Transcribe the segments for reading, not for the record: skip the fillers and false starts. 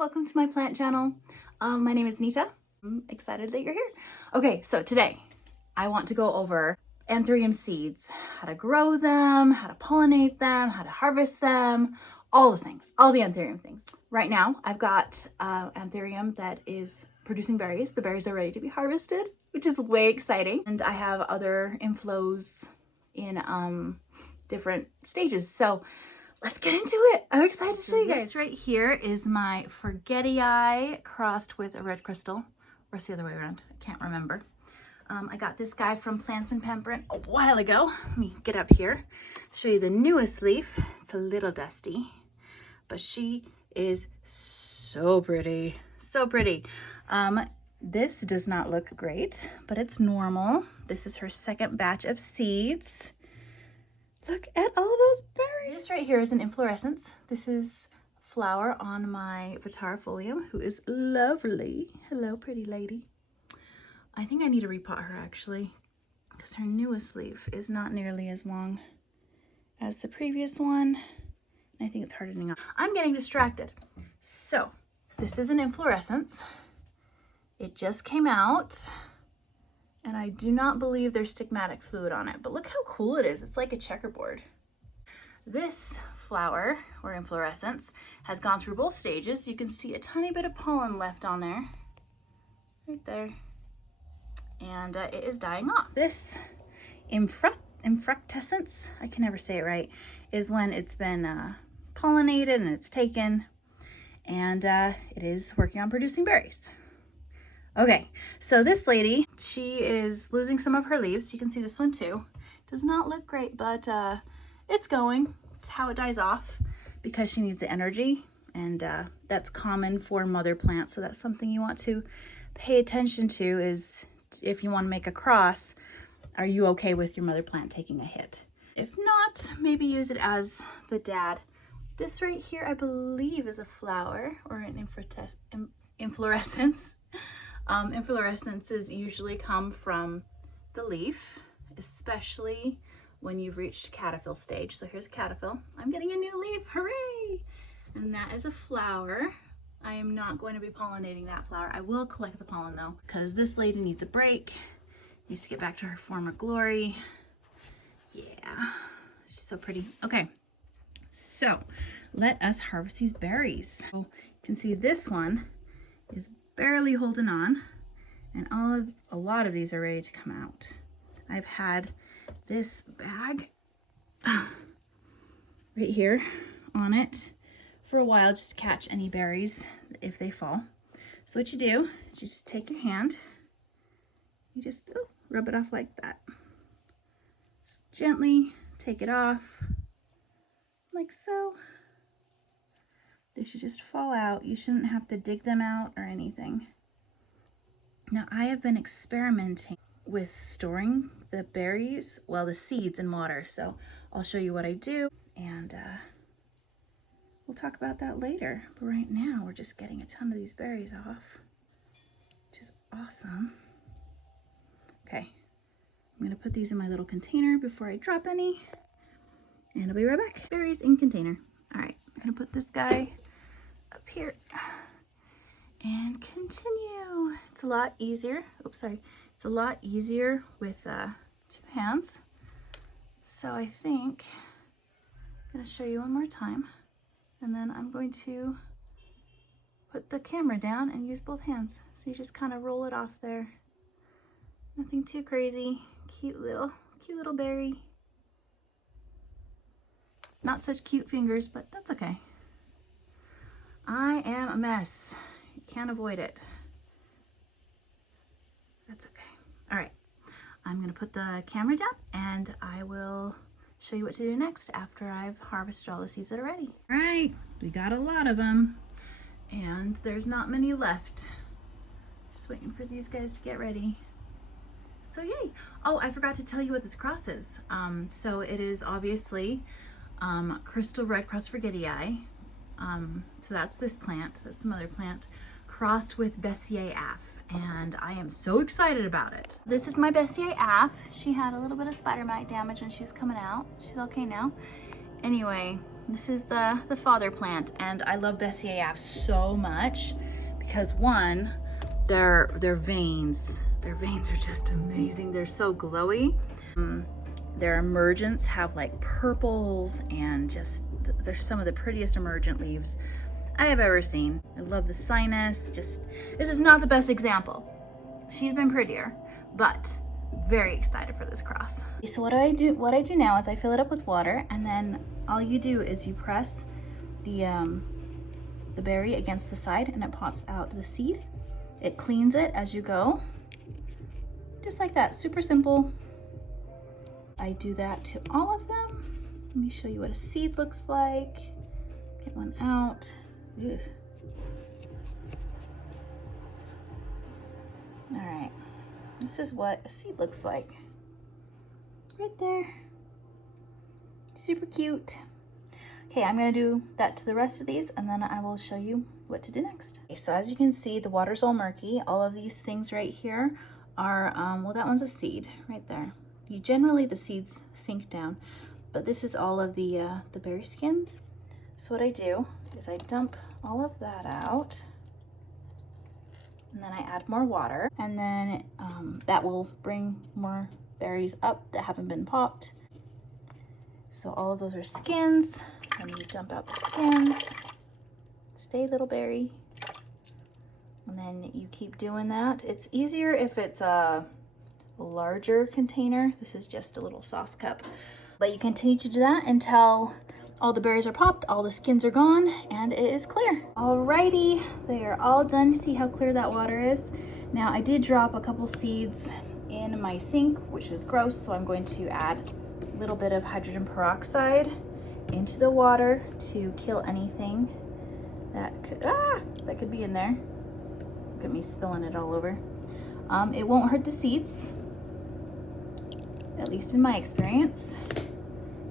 welcome to my plant channel. My name is Nita. I'm excited that you're here. Okay, so today I want to go over Anthurium seeds, how to grow them, how to pollinate them, how to harvest them, all the things, all the Anthurium things. Right now, I've got Anthurium that is producing berries. The berries are ready to be harvested, which is way exciting. And I have other inflows in different stages. So let's get into it. I'm excited to show you guys. This right here is my forgetii crossed with a red crystal, or it's the other way around. I can't remember. I got this guy from Plants and Pamperin' a while ago. Let me get up here, show you the newest leaf. It's a little dusty, but she is so pretty, so pretty. This does not look great, but it's normal. This is her second batch of seeds. Look at all those berries. This right here is an inflorescence. This is flower on my Cataphyll, who is lovely. Hello, pretty lady. I think I need to repot her actually, because her newest leaf is not nearly as long as the previous one. I think it's hardening up. I'm getting distracted. So this is an inflorescence. It just came out. And I do not believe there's stigmatic fluid on it, but look how cool it is. It's like a checkerboard. This flower or inflorescence has gone through both stages. You can see a tiny bit of pollen left on there, right there. And it is dying off. This infructescence, I can never say it right, is when it's been pollinated and it's taken, and it is working on producing berries. Okay, so this lady, she is losing some of her leaves. You can see this one too. Does not look great, but it's going. It's how it dies off because she needs the energy, and that's common for mother plants. So that's something you want to pay attention to, is if you want to make a cross, are you okay with your mother plant taking a hit? If not, maybe use it as the dad. This right here, I believe, is a flower or an inflorescence. Inflorescences usually come from the leaf, especially when you've reached cataphyll stage. So here's a cataphyll. I'm getting a new leaf, hooray! And that is a flower. I am not going to be pollinating that flower. I will collect the pollen though, because this lady needs a break, needs to get back to her former glory. Yeah, she's so pretty. Okay, so let us harvest these berries. So you can see this one is barely holding on, and a lot of these are ready to come out. I've had this bag right here on it for a while just to catch any berries if they fall. So what you do is you just take your hand, you just rub it off like that. Just gently take it off like so. They should just fall out. You shouldn't have to dig them out or anything. Now, I have been experimenting with storing the berries, well, the seeds in water. So I'll show you what I do, and we'll talk about that later. But right now, we're just getting a ton of these berries off, which is awesome. Okay, I'm gonna put these in my little container before I drop any, and I'll be right back. Berries in container. All right, I'm gonna put this guy up here and continue. It's a lot easier. Oops, sorry. It's a lot easier with 2 hands. So I think I'm gonna show you one more time, and then I'm going to put the camera down and use both hands. So you just kind of roll it off there. Nothing too crazy. Cute little berry. Not such cute fingers, but that's okay. I am a mess. You can't avoid it. That's okay. All right, I'm gonna put the camera down and I will show you what to do next after I've harvested all the seeds that are ready. All right, we got a lot of them and there's not many left. Just waiting for these guys to get ready. So yay. Oh, I forgot to tell you what this cross is. So it is obviously crystal red cross forgetii. So that's this plant, that's the mother plant, crossed with Bessier af, and I am so excited about it. This is my Bessier af. She had a little bit of spider mite damage when she was coming out. She's okay now. Anyway, This is the father plant, and I love Bessie AF so much because one, their veins are just amazing. They're so glowy. Their emergents have like purples, and just they're some of the prettiest emergent leaves I have ever seen. I love the sinus. Just, this is not the best example. She's been prettier, but very excited for this cross. So what I do now is I fill it up with water, and then all you do is you press the berry against the side, and it pops out the seed. It cleans it as you go, just like that. Super simple. I do that to all of them. Let me show you what a seed looks like. Get one out. Ugh. All right, this is what a seed looks like. Right there. Super cute. Okay, I'm gonna do that to the rest of these, and then I will show you what to do next. Okay, so as you can see, the water's all murky. All of these things right here are, well, that one's a seed right there. Generally the seeds sink down, but this is all of the berry skins. So what I do is I dump all of that out, and then I add more water, and then that will bring more berries up that haven't been popped. So all of those are skins, and you dump out the skins. Stay, little berry. And then you keep doing that. It's easier if it's a larger container. This is just a little sauce cup. But you continue to do that until all the berries are popped, all the skins are gone, and it is clear. Alrighty, they are all done. See how clear that water is? Now I did drop a couple seeds in my sink, which is gross, so I'm going to add a little bit of hydrogen peroxide into the water to kill anything that could be in there. Look at me spilling it all over. It won't hurt the seeds, at least in my experience.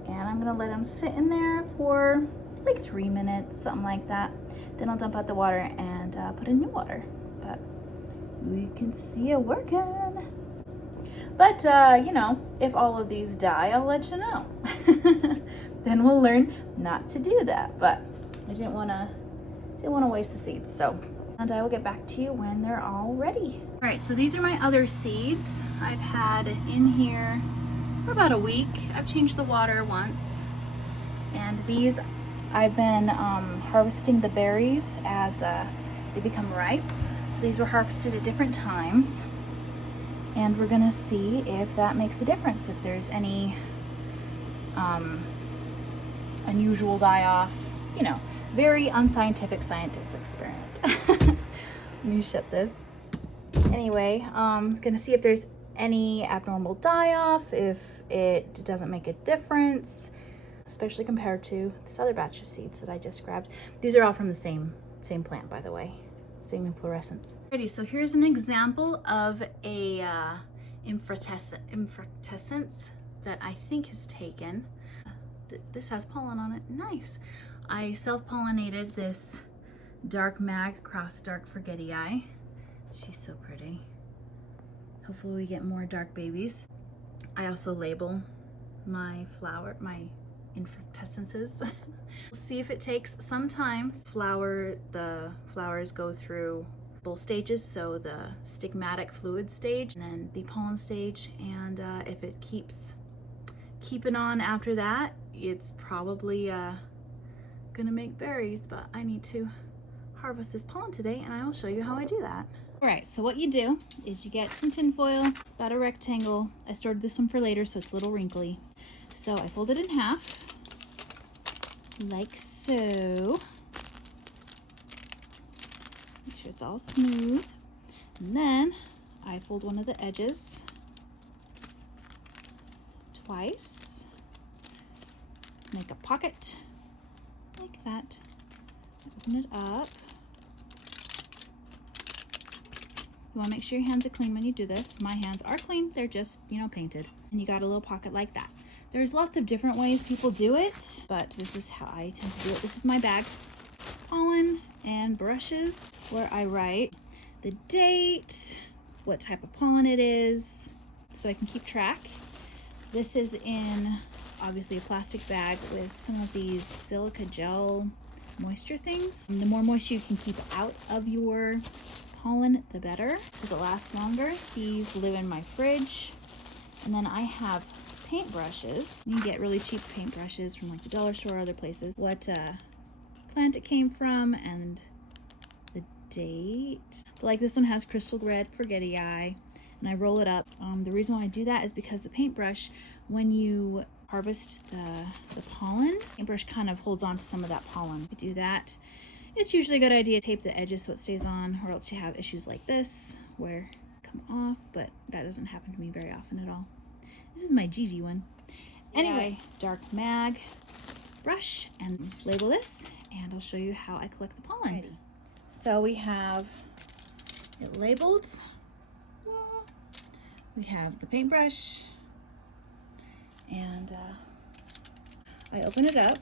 And I'm gonna let them sit in there for like 3 minutes, something like that. Then I'll dump out the water and put in new water. But we can see it working. But you know, if all of these die, I'll let you know. Then we'll learn not to do that. But I didn't wanna waste the seeds, so. And I will get back to you when they're all ready. All right, so these are my other seeds I've had in here for about a week. I've changed the water once. And these, I've been harvesting the berries as they become ripe. So these were harvested at different times. And we're gonna see if that makes a difference, if there's any unusual die-off, you know, very unscientific scientist experiment. Let me shut this. Anyway, gonna see if there's any abnormal die-off, if it doesn't make a difference, especially compared to this other batch of seeds that I just grabbed. These are all from the same plant, by the way, same inflorescence. Alrighty, so here's an example of a infructescence that I think has taken. This has pollen on it. Nice. I self-pollinated this dark mag cross dark forgetii. She's so pretty. Hopefully we get more dark babies. I also label my infructescences. We'll see if it takes. Sometimes the flowers go through both stages, so the stigmatic fluid stage and then the pollen stage, and if it keeps keeping on after that, it's probably gonna make berries, but I need to harvest this pollen today, and I will show you how I do that. All right, so what you do is you get some tin foil, about a rectangle. I stored this one for later, so it's a little wrinkly. So I fold it in half, like so. Make sure it's all smooth. And then I fold one of the edges twice. Make a pocket, like that. Open it up. You want to make sure your hands are clean when you do this. My hands are clean, they're just, you know, painted. And you got a little pocket like that. There's lots of different ways people do it, but this is how I tend to do it. This is my bag. Pollen and brushes, where I write the date, what type of pollen it is, so I can keep track. This is in obviously a plastic bag with some of these silica gel moisture things. And the more moisture you can keep out of your pollen, the better, because it lasts longer. These live in my fridge. And then I have paintbrushes. You can get really cheap paintbrushes from like the dollar store or other places. What plant it came from and the date. But like this one has crystal red forgetty eye, and I roll it up. The reason why I do that is because the paintbrush, when you harvest the pollen, the paintbrush kind of holds on to some of that pollen. You do that. It's usually a good idea to tape the edges so it stays on, or else you have issues like this where it come off, but that doesn't happen to me very often at all. This is my Gigi one. Anyway, dark mag brush and label this, and I'll show you how I collect the pollen. Alrighty. So we have it labeled. We have the paintbrush, and I open it up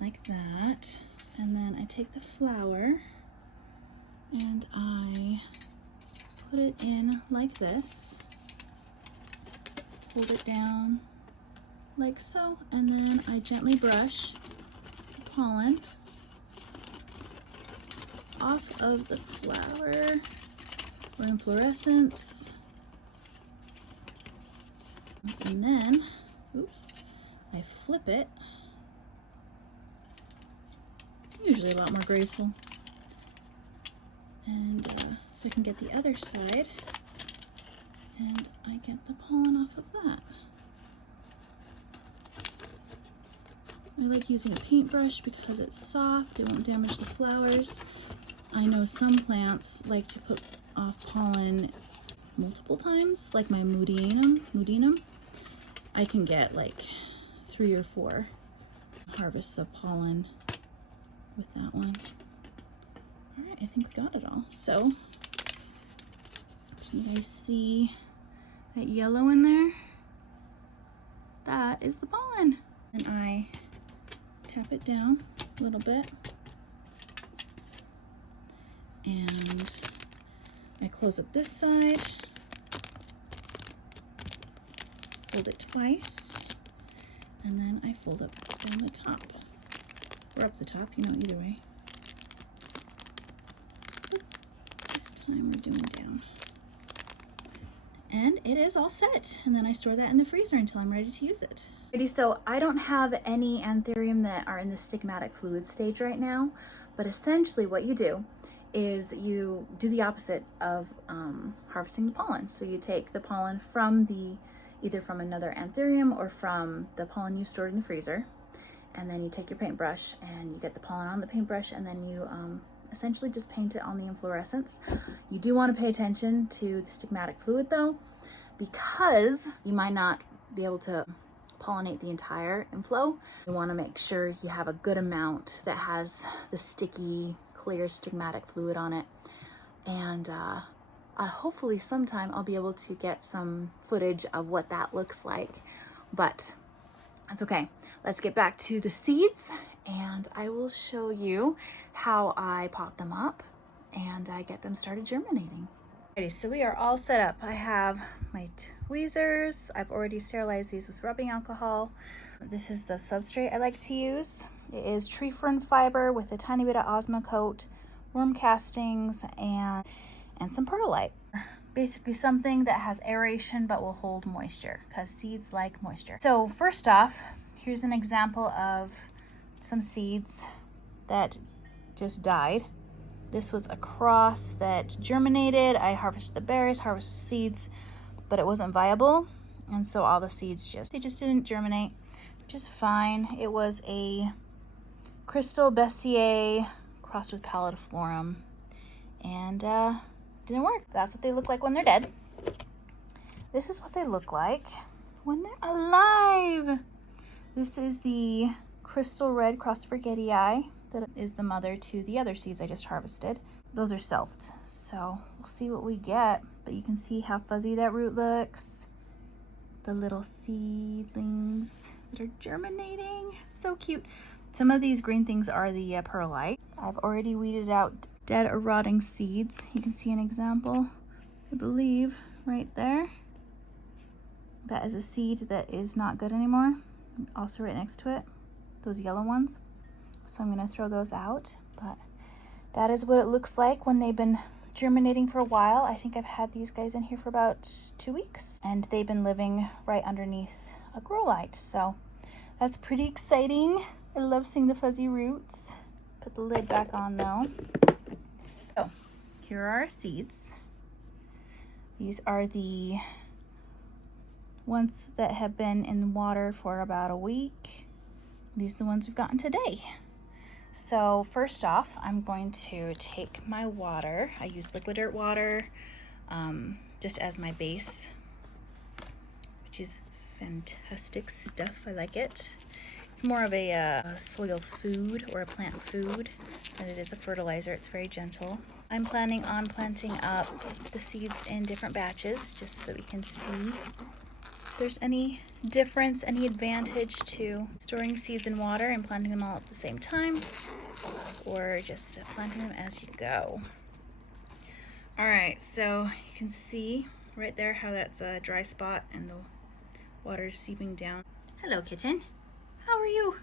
like that, and then I take the flower and I put it in like this, hold it down like so, and then I gently brush the pollen off of the flower or inflorescence, and then, oops, I flip it, usually a lot more graceful, and so I can get the other side, and I get the pollen off of that. I like using a paintbrush because it's soft, it won't damage the flowers. I know some plants like to put off pollen multiple times, like my Mudinum. I can get like 3 or 4 harvests of pollen with that one. All right, I think we got it all. So, can you guys see that yellow in there? That is the pollen. And I tap it down a little bit, and I close up this side, fold it twice, and then I fold up down the top, or up the top, you know, either way. This time we're doing down. And it is all set, and then I store that in the freezer until I'm ready to use it. So I don't have any Anthurium that are in the stigmatic fluid stage right now, but essentially what you do is you do the opposite of harvesting the pollen. So you take the pollen from either from another Anthurium or from the pollen you stored in the freezer, and then you take your paintbrush and you get the pollen on the paintbrush, and then you essentially just paint it on the inflorescence. You do want to pay attention to the stigmatic fluid though, because you might not be able to pollinate the entire inflow. You want to make sure you have a good amount that has the sticky, clear stigmatic fluid on it. And hopefully sometime I'll be able to get some footage of what that looks like, but that's okay. Let's get back to the seeds, and I will show you how I pot them up and I get them started germinating. Alrighty, so we are all set up. I have my tweezers. I've already sterilized these with rubbing alcohol. This is the substrate I like to use. It is tree fern fiber with a tiny bit of osmocote, worm castings, and some perlite. Basically something that has aeration but will hold moisture, because seeds like moisture. So first off, here's an example of some seeds that just died. This was a cross that germinated. I harvested the berries, harvested seeds, but it wasn't viable, and so all the seeds just didn't germinate, which is fine. It was a crystal Bessier crossed with pallidiflorum, and didn't work. That's what they look like when they're dead. This is what they look like when they're alive. This is the crystal red crossed forgetty eye that is the mother to the other seeds I just harvested. Those are selfed, so we'll see what we get, but you can see how fuzzy that root looks. The little seedlings that are germinating, so cute. Some of these green things are the perlite. I've already weeded out dead or rotting seeds. You can see an example, I believe, right there. that is a seed that is not good anymore. Also right next to it, those yellow ones. So I'm gonna throw those out, but that is what it looks like when they've been germinating for a while. I think I've had these guys in here for about 2 weeks, and they've been living right underneath a grow light. So that's pretty exciting. I love seeing the fuzzy roots. Put the lid back on though. So here are our seeds. These are the ones that have been in the water for about a week. These are the ones we've gotten today. So first off, I'm going to take my water. I use liquid dirt water just as my base, which is fantastic stuff. I like it. It's more of a soil food or a plant food than it is a fertilizer. It's very gentle. I'm planning on planting up the seeds in different batches just so that we can see if there's any difference, any advantage to storing seeds in water and planting them all at the same time, or just planting them as you go. All right, so you can see right there how that's a dry spot and the water's seeping down. Hello, kitten. How are you?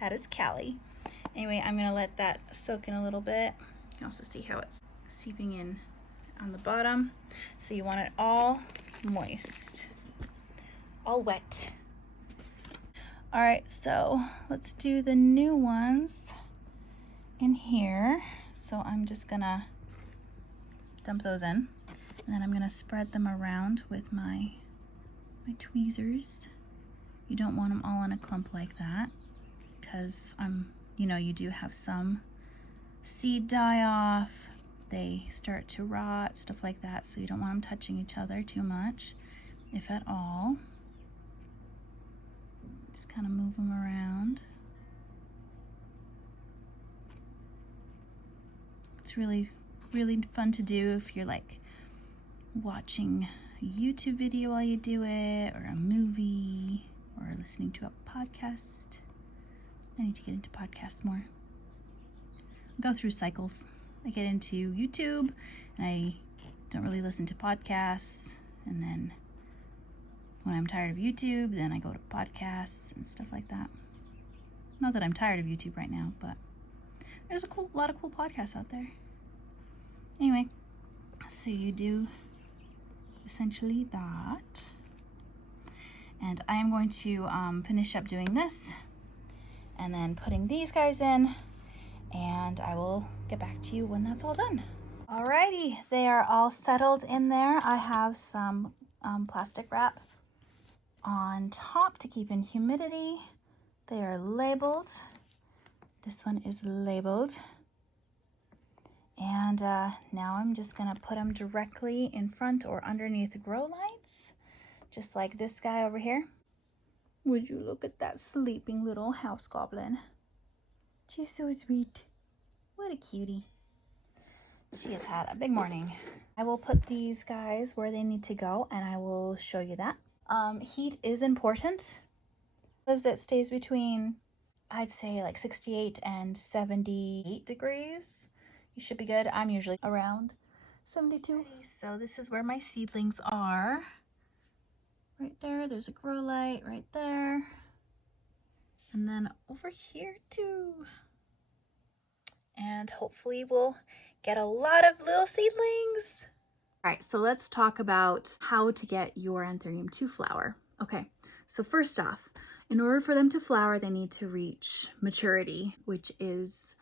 That is Callie. Anyway, I'm gonna let that soak in a little bit. You can also see how it's seeping in on the bottom. So you want it all moist, all wet. All right, so let's do the new ones in here. So I'm just gonna dump those in, and then I'm gonna spread them around with my tweezers. You don't want them all in a clump like that, because you know, you do have some seed die off, they start to rot, stuff like that, so you don't want them touching each other too much, if at all. Just kind of move them around. It's really, really fun to do if you're like watching a YouTube video while you do it, or a movie, or listening to a podcast. I need to get into podcasts more. I go through cycles. I get into YouTube and I don't really listen to podcasts, and then when I'm tired of YouTube, then I go to podcasts and stuff like that. Not that I'm tired of YouTube right now, but there's a lot of cool podcasts out there. Anyway, so you do essentially that. And I am going to finish up doing this and then putting these guys in, and I will get back to you when that's all done. Alrighty, they are all settled in there. I have some plastic wrap on top to keep in humidity. They are labeled. This one is labeled. And now I'm just gonna put them directly in front or underneath the grow lights, just like this guy over here. Would you look at that sleeping little house goblin? She's so sweet. What a cutie. She has had a big morning. I will put these guys where they need to go, and I will show you that. Heat is important, because it stays between, I'd say, like 68 and 78 degrees. You should be good. I'm usually around 72. So this is where my seedlings are. Right there, there's a grow light right there. And then over here too. And hopefully we'll get a lot of little seedlings. All right, so let's talk about how to get your Anthurium to flower. Okay, so first off, in order for them to flower, they need to reach maturity, which is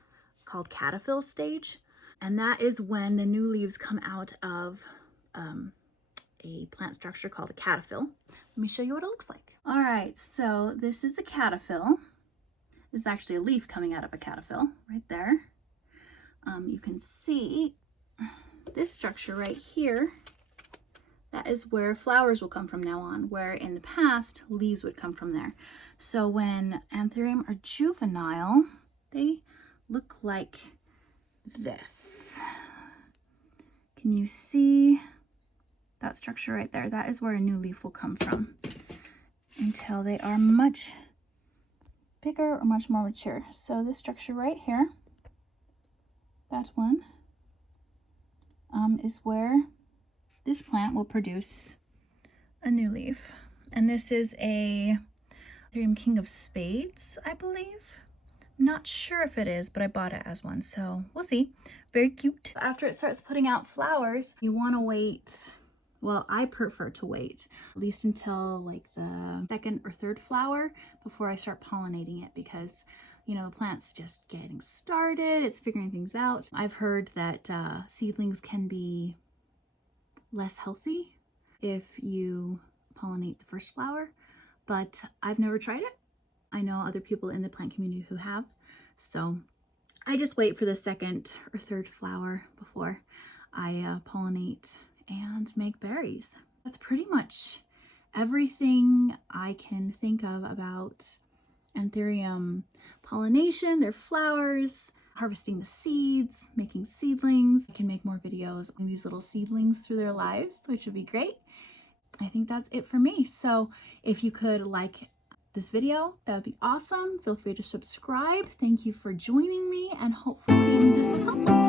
called Cataphyll stage. And that is when the new leaves come out of a plant structure called a cataphyll. Let me show you what it looks like. All right, so this is a cataphyll. This is actually a leaf coming out of a cataphyll right there. You can see this structure right here. That is where flowers will come from now on, where in the past leaves would come from there. So when Anthurium are juvenile, they look like this. Can you see that structure right there? That is where a new leaf will come from until they are much bigger or much more mature. So this structure right here, that one, is where this plant will produce a new leaf. And this is a Anthurium King of Spades, I believe. Not sure if it is, but I bought it as one, so we'll see. Very cute. After it starts putting out flowers, you want to wait. Well, I prefer to wait at least until like the second or third flower before I start pollinating it, because you know, the plant's just getting started, it's figuring things out. I've heard that seedlings can be less healthy if you pollinate the first flower, but I've never tried it. I know other people in the plant community who have, so I just wait for the second or third flower before I pollinate and make berries. That's pretty much everything I can think of about Anthurium pollination, their flowers, harvesting the seeds, making seedlings. I can make more videos on these little seedlings through their lives, which would be great. I think that's it for me. So if you could like this video, that would be awesome. Feel free to subscribe. Thank you for joining me, and hopefully this was helpful.